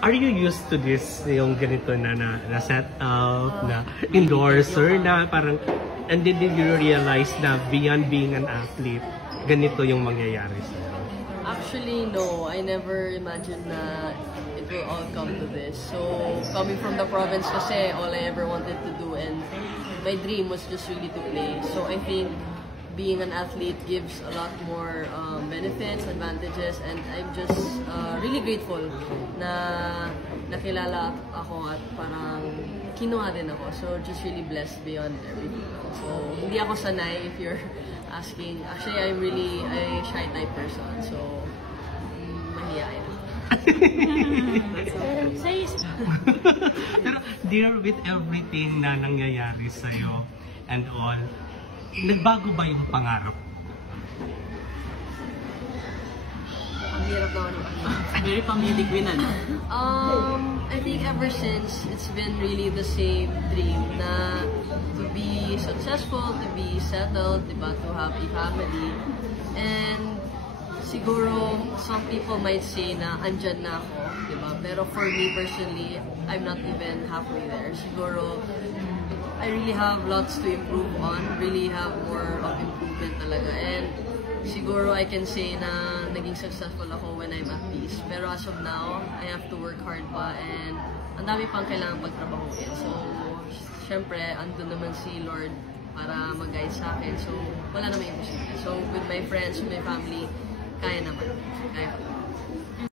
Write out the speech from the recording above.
Are you used to this, yung ganito na setup, na endorser, na parang, and then did you realize na beyond being an athlete, ganito yung mangyayari sa'yo? Actually, no. I never imagined na it will all come to this. So, coming from the province kasi, all I ever wanted to do, and my dream was just really to play. So, I think being an athlete gives a lot more benefits, advantages, and I'm just really grateful na nakilala ako at parang kinuha din ako. So, just really blessed beyond everything. So, hindi ako sanay if you're asking. Actually, I'm really a shy type person. So, mahihain. Dear, with everything na nangyayari sa'yo and all, nagbago ba yung pangarap? Ang hirap naman. Very family queen, ano? I think ever since, it's been really the same dream na to be successful, to be settled, diba, to have a family. And siguro, some people might say na andyan na ako, diba? Pero for me personally, I'm not even halfway there. Siguro, I really have lots to improve on, really have more of improvement talaga. And siguro I can say na naging successful ako when I'm at peace. Pero as of now, I have to work hard pa, and ang dami pang kailangan pagtrabahuin. So, syempre, andun naman si Lord para mag-guide sa akin. So, wala naman imposible. So, with my friends, with my family, kaya naman. Kaya.